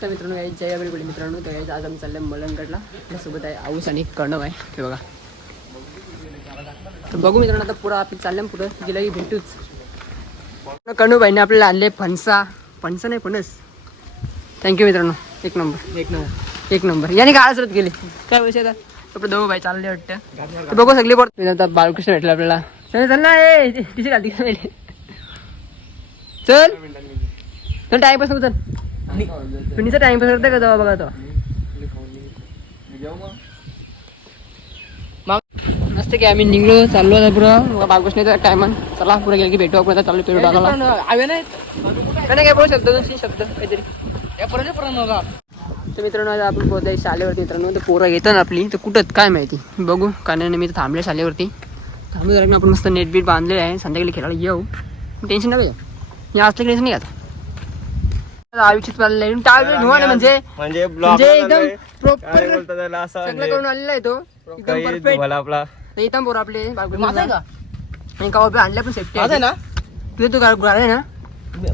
नमस्कार मित्रांनो काही जय अवेलेबल मित्रांनो. तर आज आम्ही चाललोय मलंगडला. आपल्यासोबत आहे आऊस आणि कणव आहे. हे बघा. तर बघू मित्रांनो आता पुढं आपली चालल्या पुढं गेलं की भेटूच कणू बाईने आपल्याला आणले फणसा. फणसा नाही फणस. थँक्यू मित्रांनो. एक नंबर. एक नंबर. एक नंबर. याने काय सुरत गेले? काय पैसे आता? आपलं दोघं बाई चालले वाटतं. बघू सगळे पडतो आता बालकृष्ण भेटला आपल्याला. चल चल ना ए तिची घालती? चल. चल टाइमपास नको चल. पिणीचा टाइमपास करते का तेव्हा? बघा तो मस्त की आम्ही निघलो चाललो आता पुरं बालकृष्णाचा टायमान चला पुढे गेलं की भेटू आपण चाललो पेरू टाकायला हवे नाही? काय बोलू शकतो दोनशे शब्द काहीतरी. तर मित्रांनो आज आपण पोहोचलो आहे शाळेवरती मित्रांनो. तर पोरं येतात ना आपली. तर कुठं काय माहिती? बघू कारण मी तर थांबले शाळेवरती. थांबलो जरा आपण मस्त नेट बीट बांधलेलं आहे. संध्याकाळी खेळायला येऊ. टेन्शन नका या असलं टेन्शन नाही आता आयुष्यात चाललं आहे टाळ धुवा म्हणजे म्हणजे म्हणजे एकदम प्रॉपर सगळं म्हणजे करून आलेला आहे तो. एकदम परफेक्ट आपला येतात पोरं आपले माझा आहे का? आणि का बाबा आणल्या पण सेफ्टी आहे ना? तुझे तू गाड आहे ना?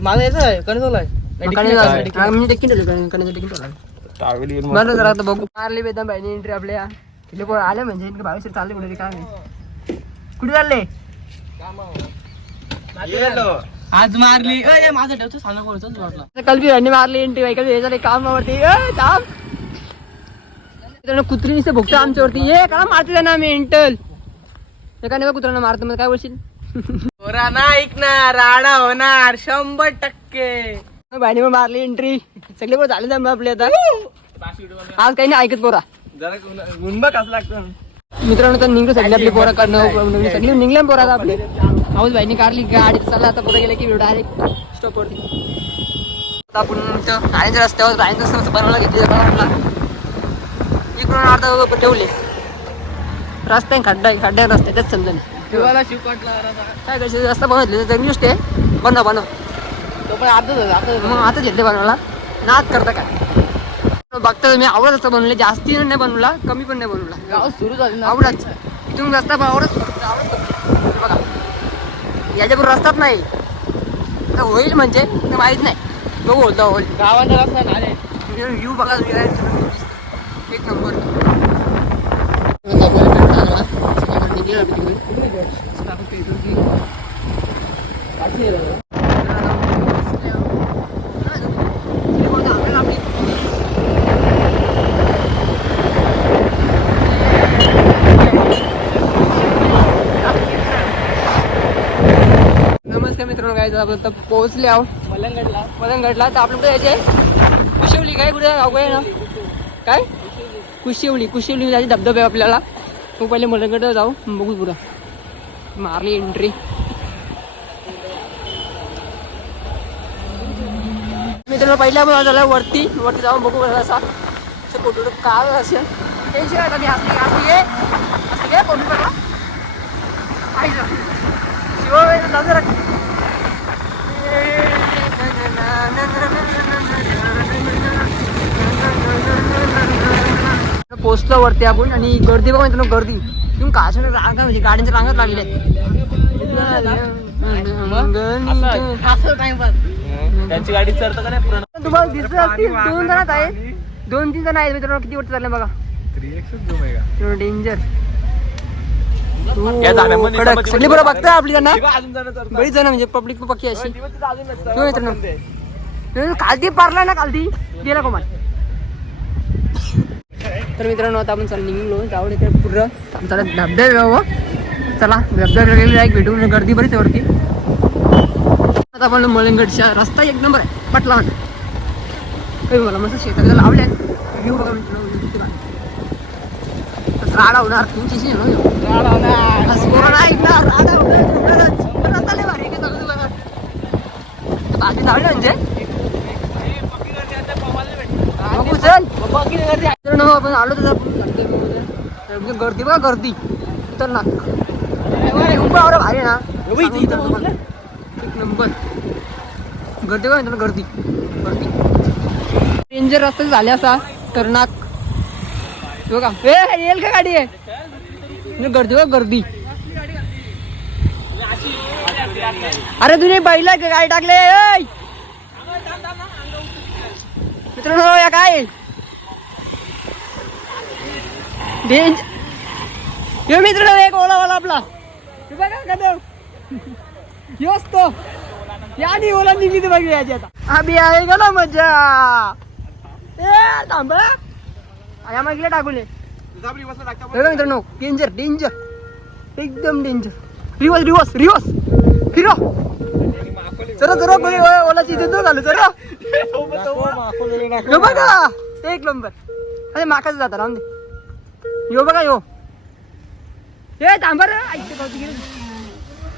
माझा याचा आहे कणसोला आहे. म्हणजे ठेवलं ठेवलं बरं जरा आता बघू. मारली बेदम बाईने एंट्री आपल्या. तिथे आले म्हणजे बावीस चालले कुठे काय नाही कुठे चालले. आज मारली. माझा ठेवतो सांगा कोणतं वाटला. काल बी रणी मारली एंट्री बाई कधी हे झाले काम आवडते ए, थांब मित्रांनो, कुत्री आमच्यावरती ये का मारते त्यांना एका नाही कुत्र्यांना मारतो मग काय बोलशील? पोरा ना ऐकणार राडा होणार शंभर टक्के. बाईने पण मारली एंट्री सगळे पोरं झाले मग आपले आता. आज काही नाही ऐकत पोरा. जरा गुणबा कसं लागतं? मित्रांनो तर निघलो सगळे आपली पोरं करणं सगळे निघले ना पोरं आपले. आऊस भाईने काढली गाडी चालला आता पोरं गेले की डायरेक्ट स्टॉप वरती. आता आपण राणीच्या रस्त्यावर राणीचं रस्ता बनवला घेतली म्हटला इकडून अर्धा लोक ठेवले. रस्ता आहे खड्डा आहे खड्डा रस्ता त्याच समजा काय करायचं रस्ता बनवले चांगली गोष्ट आहे. बनव बनव. तो पण. मग आता घेतले बनवला नाच करता काय? बघता तुम्ही आवडत रस्ता बनवले जास्ती नाही बनवला कमी पण नाही बनवला. गाव सुरू झाली ना. आवडच इथून रस्ता पण आवडत आवडत. याच्यापूर्वी रस्ताच नाही. तर होईल म्हणजे ते माहीत नाही. बघू होता होईल. गावाचा रस्ता रे. व्ह्यू बघा एक नंबर. मित्रांनो काय आपण आता पोहोचले आहोत. मलंगडला. मदनगडला तर आपलं कुठे यायचे कुशिवली काय? कुठे? गाव काय ना? काय? कुशिवली. कुशिवली जायचे धबधबे आहे आपल्याला. मग पहिले मदनगडला जाऊ. बघू पुढं. मारली एंट्री मित्रांनो पहिल्या आपण झाला वरती. वरती जाऊन बघू बरं असा. फोटो काय असेल. टेन्शन आहे कधी असते असते ये. असते काय फोटो काढा शिव जाऊ जरा. पोचलो वरती आपण आणि गर्दी बघा मित्रांनो गर्दी. तुम्ही काच्या रांगा म्हणजे गाड्यांच्या रांगाच लागल्या त्यांची गाडी चढतं का नाही? तुम्हाला दिसत असतील दोन जण आहे दोन तीन जण आहेत मित्रांनो किती वाटत चालले बघा? डेंजर या झाडांमध्ये कडक. सगळी बरं बघताय आपली जाणं. बरीच जण म्हणजे पब्लिक पक्की अशी. नसतं. हो मित्रांनो कालती पारला ना कालती? गेला कमान तर मित्रांनो आता आपण चला निघलो. जाऊ इकडे पुढं चला धबधबे बाबा चला धबधबे गेले एक भेटू गर्दी बरीच आहे वरती. आता आपण मलंगडच्या रस्ता एक नंबर आहे. पटला काही मला मस्त शेतात लावल्या व्ह्यू बघा मित्रांनो किती भारी. राडा होणार तुमची राडा होणार असं पोरं नाही ऐकणार, राडा होणार होणारच. पण रस्ता लय भारी आहे, काय सांगू तुला? तर बाकी लावले म्हणजे बघू चल आपण आलो तर म्हणजे गर्दी बघा गर्दी. तर ना एवढं भारी आहे ना. एक नंबर. गर्दी बघा गर्दी. गर्दी. डेंजर रस्ते झाले असा टर्नाक हे ए येईल का गाडी? आहे गर्दी बघा गर्दी. अरे तुने बैला गाडी टाकले मित्रांनो या काय? डेंज यो मित्र एक ओला ओला आपला. हे बघा कदम योच तो यानी ओला निघली बघ यायची याची आता. आम्ही आहे का ना मजा? ए थांब या मागले टाकून. मित्रांनो डेंजर डेंजर एकदम डेंजर रिवर्स रिवर्स रिवर्स. फिरो. चला चला कोणी ओ- ओला चिथे तो झालं चला. यो बघा एक नंबर अरे माकाच जाता राहून दे. यो बघा यो. ए थांबर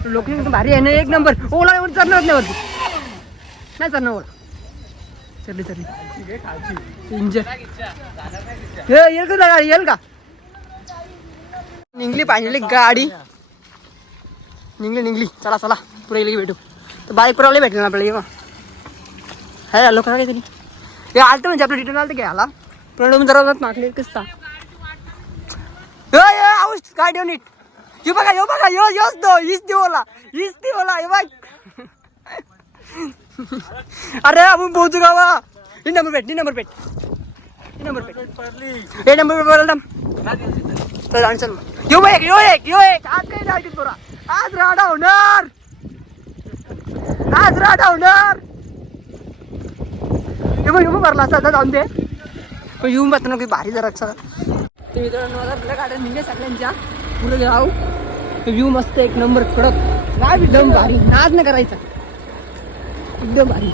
लोकेशन भारी आहे ना एक नंबर ओला चढणार नाही वरती. नाही चढणार ओला. चढली चढली इंजन ये येईल का गाडी पाहिजे गाडी। निघली निघली चला चला। पुढे गेली भेटू तर बाईक पुरवले भेटले ना आपल्याला हे आलो का काहीतरी हे आलतं म्हणजे आपलं रिटर्न आलं? तर घ्यायला प्रणव जरा मागले कसता गाडी नीट यो बघा यो बघा यो योच दो हीच ओला हीच हे बघ अरे आपण पोहोचू गावा. ही नंबर भेट ही नंबर भेट. ही नंबर भेट. हे नंबर भेट बोला चल आणि चल. यो एक यो एक यो एक. आज काही नाही पोरा? आज राडा होणार. आज राडा होणार. येऊ येऊ भरला असता आता जाऊन दे. पण येऊन बघतो ना काही भारी जरा ते मित्रांनो आता आपल्या गाड्या निघे सगळ्यांच्या. पुढे जाऊ. व्ह्यू मस्त एक नंबर कडक. काय दम भारी. नाच नाही करायचा. एकदम भारी.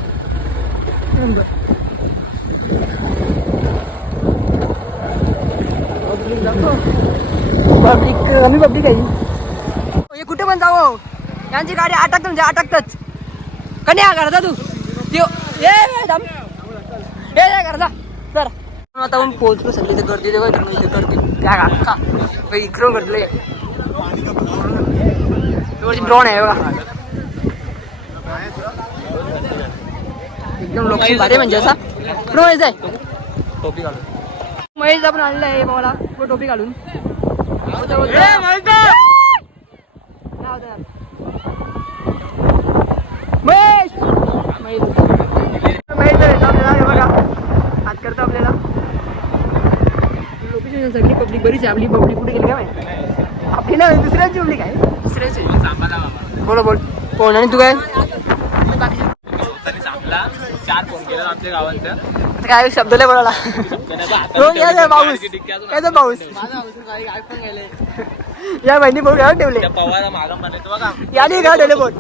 पब्लिक कमी पब्लिक आहे. हे कुठे पण जाऊ यांची गाडी अटकत म्हणजे अटकतच. कधी हा करता तू? करता जरा आता आपण पोहोचलो सगळी ते गर्दी तेव्हा इथे गर्दी. त्या गाडा का इकडून घडलंय. ब्रॉन आहे बघा. एकदम लोकेशन भारी म्हणजे असा. कुठं महेश आहे टोपी घालून. महेश आपण आणलं आहे बाबाला तो टोपी घालून. महेश महेश. बघा. हात करतो आपल्याला. लोकेशन सगळी पब्लिक बरीच आहे आपली पब्लिक कुठे गेली काय माहिती? आपली ना दुसऱ्याची पब्लिक आहे दुसऱ्याची. बोला बोल. कोण आणि तू काय? चार फोन केला आमच्या गावांच्या आता काय शब्द लय बोलायला हो या या पाऊस या बहिणी बोल काय ठेवले पवारा मागं म्हणायचं बघा याने काय ठेवले बोल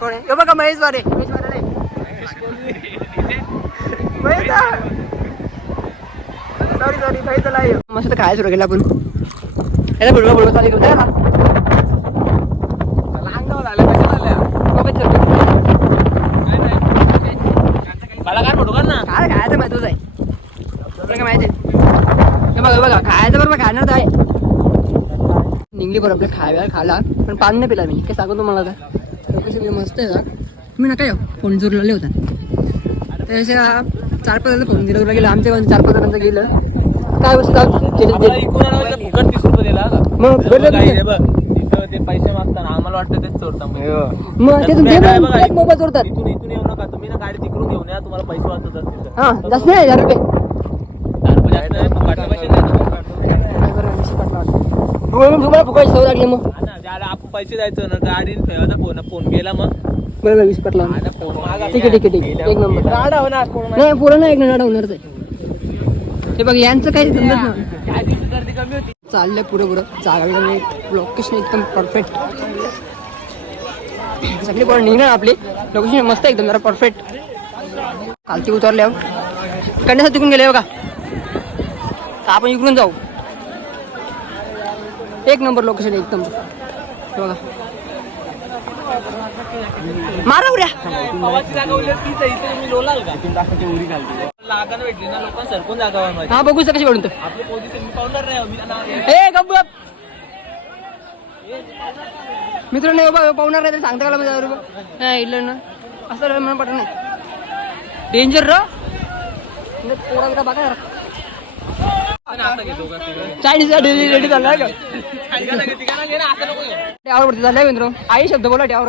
कोण आहे हे बघा महेश वारे महेश वारे महेश सॉरी सॉरी मस्त काय सुरू केलं आपण याला बोलवा बोलवा चालू करतो याला लहान गाव झाल्या कशा झाल्या मग चल मला काय फोटो काढ ना काय महत्वाचं आहे काय माहिती? बघा बघा खायचं बरं मग खाणार तर आहे. निघली बरं आपल्या खायला. खाला पण पाणी नाही पिला मी. काय सांगू तुम्हाला लोकेशन मस्त आहे का तुम्ही नका येऊ. फोन जोर लावले होता. तर अशा चार पाच जणांचा फोन दिला गेलं. आमच्या चार पाच जणांचं गेलं. काय वस्तू? ते. मग ते पैसे मागताना आम्हाला वाटतं तेच चोरता म्हणून. मग ते तुम्ही काय बघा, तुमचे मोबाईल चोरतात इथून इथून येऊ नका तुम्ही ना गाडी तिकडून घेऊन या तुम्हाला पैसे वाचत असतील हा जास्त नाही हजार रुपये दहा रुपये जास्त नाही, फुकटचे पैसे. नाही तुम्हाला फुकायची सवय लागली मग. हा ना, ज्याला आपण पैसे द्यायचो ना गाडी ठेवायचा फोन फोन गेला मग. बरोबर वीस पटला आता फोन मागा ठीक आहे ठीक आहे ठीक आहे. एक नंबर. राडा होणार कोण नाही पुरं नाही एक राडा होणारच आहे. ते बघ यांचं काही समजत नाही. त्या दिवशी गर्दी कमी होती. चाललंय पुढे पुढं. जागा लोकेशन एकदम परफेक्ट सगळी पण निघणार आपली. लोकेशन मस्त आहे एकदम जरा परफेक्ट खालती उतरल्यावर. कन्यासाठी तिकून गेले बघा. का आपण इकडून जाऊ. एक नंबर लोकेशन एकदम. बघा मारा उड्या गावाची जागा उलट तीच आहे इथे तुम्ही लोलाल का लागानं भेटली ना लोकांना सरकून जागा बनवायची हा बघू कशी नाही मी त्यांना ए गप गप. मित्रांनो बाबा पाहुणार नाही सांगता का मला नाही इल्लं ना. असं म्हणून पटत नाही. डेंजर र. पोरा बिरा बघा जरा. असं घेतो का? चायनीज रेडी रेडी झाला का. त्यावरती झालाय मित्र आई शब्द बोला त्यावर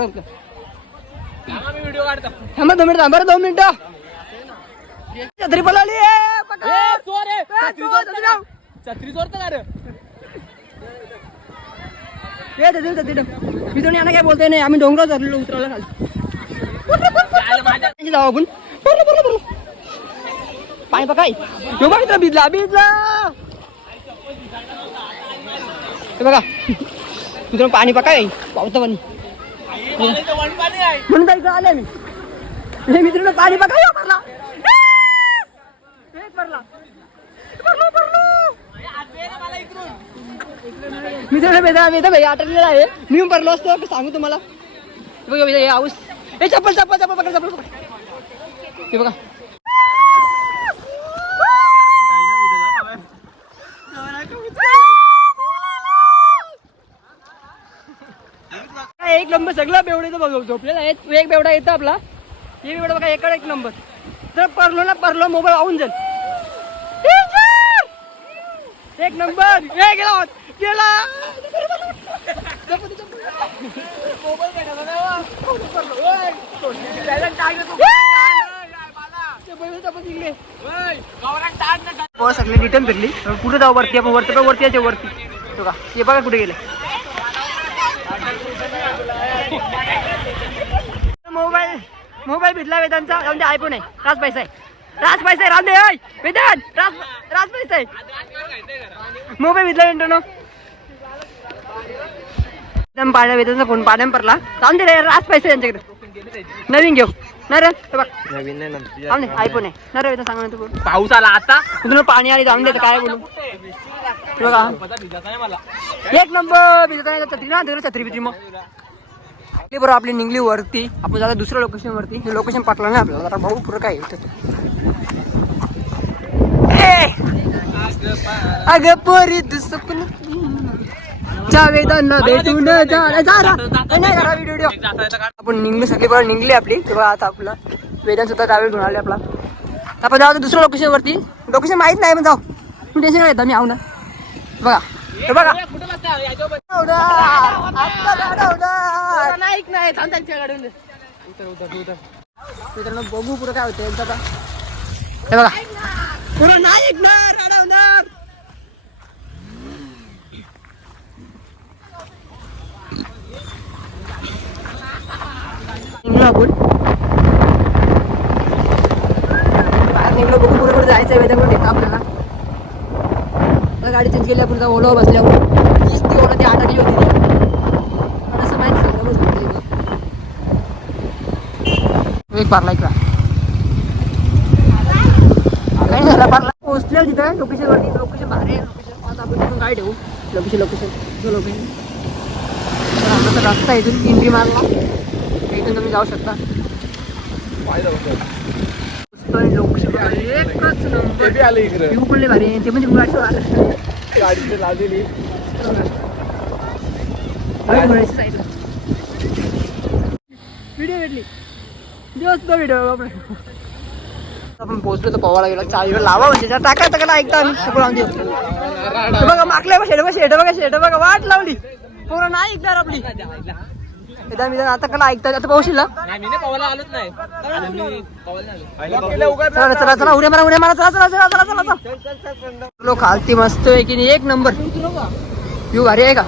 व्हिडिओ काढतो थांबा दोन मिनिट थांबा रे, दोन मिनिटं छत्री पळाली ए, पकड. ए, चोर आहे. ए, छत्री चोर, चोरतं छत्री का? लाव. छत्री चोरतं का रे? ए, छत्री, छत्री ठेव. मित्रांनो यांना काय बोलताय नाही आम्ही डोंगरावर चढलेलो उतरवलं खाली जायला माझ्या त्यांची जाऊ आपण भरलं, भरलं, भरलं. पाणी पकाय तो बघ इथं भिजला भिजला हे बघा मित्रांनो पाणी पकाय पावतं पाणी मला इथं वणपाणी आहे म्हणून तर आले मी हे मित्रांनो पाणी बघा भरला. एक भरला. मित्रांनो वेदा वेदा भाई आठवलेला आहे. मी पण भरलो असतो सांगू तुम्हाला. बघा हे आऊस हे चप्पल चप्पल चप्पल पकड चप्पल पकड. हे बघा काय एक नंबर सगळं बेवडे बघ झोपलेला आहे. एक बेवडा येतो आपला. हे बेवडा बघा एकडे एक नंबर. तर परलो ना परलो मोबाईल आवून जाईल. एक नंबर. हे गेला गेला. सगळे रिटर्न फिरली. कुठे जाऊ वरती? आपण वरती पण वरती यायचे वरती. बघा हे बघा कुठे गेले. मोबाईल भेटला वेदांचा जाऊन दे आयफोन आहे राज पैसा. आहे राज पैसा आहे दे ओय. वेदांत राज राज पैसा. आहे मोबाईल भेटला इंटरनो एकदम पाड्या वेदांचा फोन पाड्या पडला जाऊन दे रे राज पैसा आहे त्यांच्याकडे. नवीन घेऊ. नाही रे हे बघ. नवीन नाही जाऊन दे आयफोन आहे नाही रे वेदांत सांग ना तू बोल. पाऊस आला आता. तुला पाणी आली जाऊन दे काय बोलू. हे बघा. एक नंबर आहे छत्री ना छत्री मग. ते बरोबर आपली निघली वरती. आपण जाता दुसऱ्या लोकेशन वरती. लोकेशन पाटलं नाही आपल्याला. आता भाऊ पुरं काय होतं अग पोरी दुसपन भेटून व्हिडिओ आपण निघली सगळी बरोबर निघली आपली. तेव्हा आता आपलं वेदांत सुद्धा कावेळ घेऊन आले आपला. आपण जाऊ दुसऱ्या लोकेशन वरती. लोकेशन माहीत नाही पण जाऊ. टेन्शन नाही मी आऊ ना. बघा. हे बघा. उडार. नाही नाही थांब त्यांच्याकडून मित्रांनो बघू पुढे काय होतं यांचं हे बघा. पुढं नाही ऐकणार अडवणार निघलो आपण. निघलो बघू पुढे पुढे जायचं आहे देता आपल्याला. आता गाडी चेंज केली आपण ओलो बसल्यावर. तीच ती ओला ती अडकली होती असं माहिती सगळं एक पारला इकडा काही झाला पारला. पोहोचले तिथं लोकेशन वरती. लोकेशन भारी आहे लोकेशन आता आपण तिथून काय ठेवू लोकेशन लोकेशन लोकेशन तर रस्ता आहे इथून इंट्री मारला इथून तुम्ही जाऊ शकता. भारी आहे. एकच नंबर. आलं इकडे. व्ह्यू पण लय भारी. आहे ते म्हणजे गुळाचं वारं. गाडीचं लावलेली. व्हिडिओ भेटली दिवस तो व्हिडिओ आपण आपण पोहोचलो तर पवायला गेलो. चाळीवर लावा म्हणजे. जरा टाका टाका ऐकता आम्ही सगळं हे बघा मागल्या बघा शेड बघा शेड बघा शेड बघा. वाट लावली. पोरं नाही ऐकणार आपली. आता कला ऐकतात. आता पाहशील ना? नाही मी नाही पवायला आलोच नाही. मी पवायला नाही आलो. चला चला चला उड्या मारा उड्या मारा चला चला चला चला चला. चला लोक खालती मस्त आहे की नाही एक नंबर. व्यू भारी आहे का?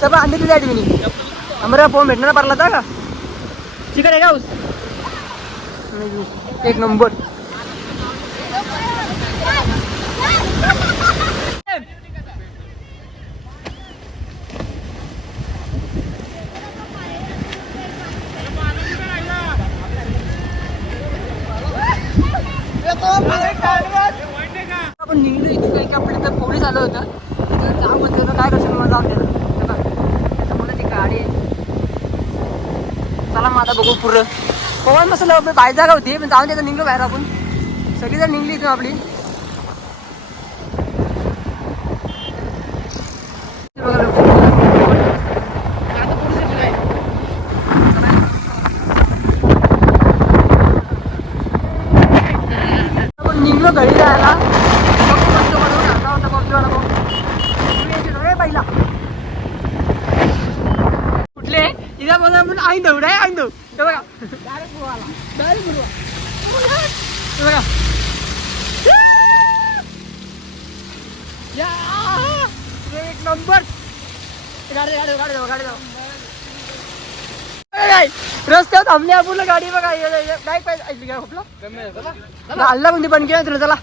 चपला अंडी दिली आहे मी आम्हाला फोन भेटणार पारला होता का? चिकन आहे का ऊस? एक नंबर आपण निघलो इथे काही का आपल्या इथं पोलीस आलं होतं. तर जाऊ म्हणतो काय करशील मला जाऊ त्याच्यामुळे ती गाडी आहे. चला मग आता बघू पुरं पवन बसलं बाहेर जागा होती पण जाऊन त्याचं निघलो बाहेर आपण. सगळीजण निघली इथून आपली बघा लोकं. आपण निघलो घरी जायला बघू मस्त बनवून आणला होता कॉफीवाला भाऊ. तुम्ही यायचे ना रे पहिला anh इथं đấy anh आई cho आहे आई दौड हे बघा Direct पूर्वा. या! एक नंबर गाडी रस्त्यावर आपण गाडी बघा. काय पाहिजे. काय हल्ला कोणती पण केलं तुला चला.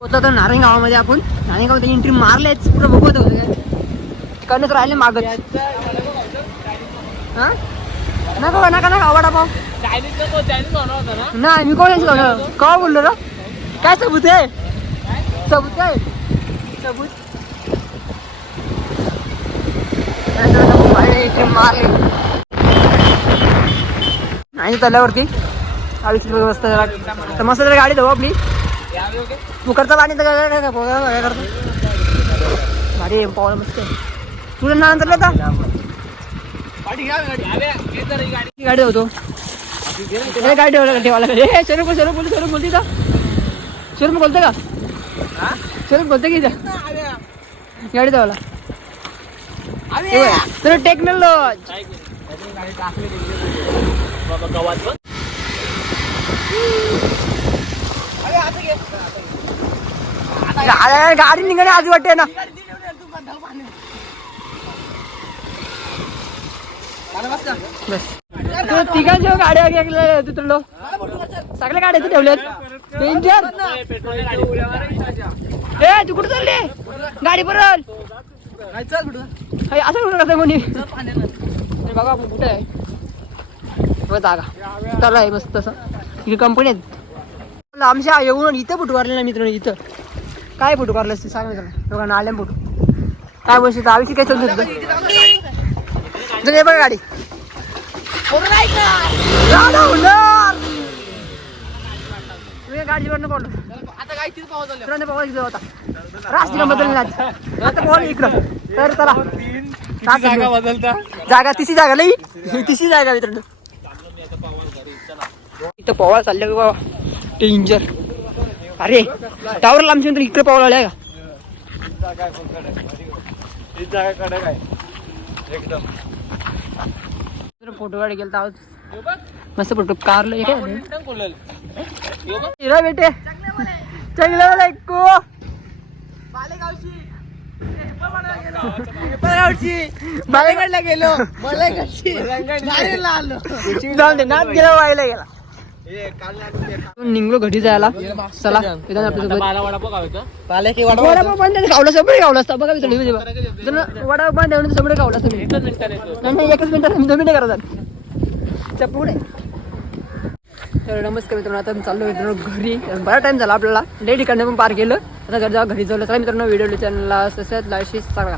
होता तर नारायण गावामध्ये आपण. नारायण गावात एंट्री मारलेच पुढे बघत होतो काय तिकडनंच राहिले मागत हा? नका नका नका आवडा पाव. नाही मी कोण का बोललो ना काय सबूत आहे? सबूत काय सबूत? मारले आणि चालल्यावरती चाळीस रुपये मस्त जरा. तर मस्त जरा गाडी धावू आपली. तू करता पाणी तर काय काय काय पोहा करतो? गाडी पावलं मस्त आहे. तुझं नाव चाललं गाडी होतो. गाडी ठेवला ठेवायला. हे शरीफ बोल शरीफ बोल शरीफ बोलते का शरीफ बोलते का? शरीफ बोलते की? गाडी ठेवायला. तर टेक्नॉलॉज गाडी निघणे आज वाटते ना बस. तू तिघांच्या गाड्या गेल्या तुला सगळ्या गाड्या इथे ठेवल्यात डेंजर ए तू कुठं चालले? गाडी परल असं कुठं कसं कोणी अरे बाबा कुठे आहे? बघ जागा. चालू आहे मस्त तसं इथे कंपनी आहेत. आमच्या येऊन इथं फोटो काढले ना मित्रांनो इथं. काय फोटो काढले असते सांग मित्रांनो लोकांना आल्या फुटू. काय बोलशील आयुष्य काय चालू होतं बघा गाडी. पडलो आता काय तीच झालं इकडं होता रास्ता बदलला आता इकडं. तर चला. जागा बदलता? जागा जागा लई. जागा मित्रांनो. इथं पवार चाललं का बाबा डेंजर अरे टावर लांबशी नंतर इकडे पवार आल्या का? फोटो काढ गेलता आहोत मस्त फोटो कारलो हे. काय बेटे. चांगलं मला ऐकू. बालेगडला गेलो. जाऊन दे नाच गेला व्हायला गेला. निघलो घरी जायला. चला वडापाव आहे, खावला सगळे खावला असता बघा. मित्रांनो, वडापाव बंद आहे सगळे खावला असतं एकच मिनिटात येतो नाही नाही एकच मिनिटात दोन मिनिटं करतात पुढे. तर नमस्कार मित्रांनो आता मी चाललो मित्रांनो घरी. बरा टाइम झाला आपल्याला. लई ठिकाणी पण पार केलं. आता घरी जाऊ घरी जाऊ चला मित्रांनो व्हिडिओ चॅनलला तसंच लाईक सांगा